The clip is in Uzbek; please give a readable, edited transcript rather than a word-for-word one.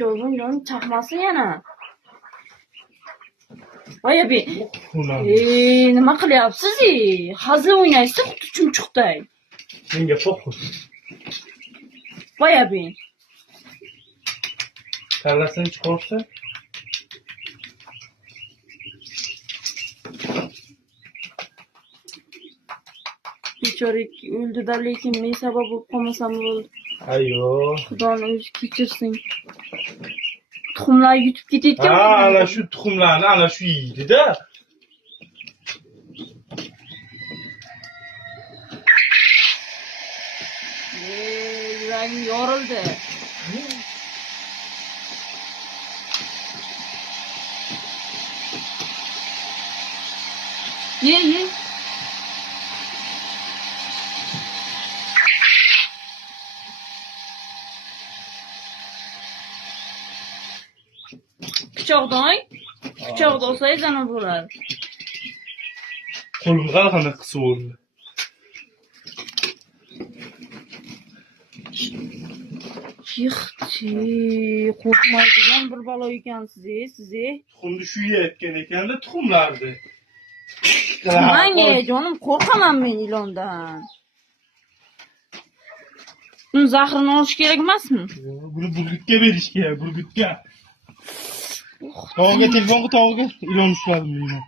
Beshog'im jonim chaqmasin yana. Voy abi. Nima qilyapsiz? Hazil o'ynaysiz, xuddi chumchuqday. Menga fokus. Voy abi. Kallasini chiqarsa. Bechorik o'ldi-da, lekin men sabab bo'lib qolmasam bo'ldi. Ayyo. Xudoning o'zi kechirsin. Tuxumlar yutib ketayotgan. Ana shu tuxumlarni ana shu yeydi-da. Yuragim yorildi. Ye. Pichoqda olsangiz ana bo'ladi. Qo'limga qana qisib oldi. Qo'rqmaydigan bir balo ekansiz, siz. Tuxumni shu yeyotgan ekanda tuxumlarni. Manga jonim qo'rqaman men ilondan. Uni zahrini olish kerak emasmi? Buni burgutga berish kerak, burgutga. Tog'ga telefon qil, tog'ga ilon ushladim men.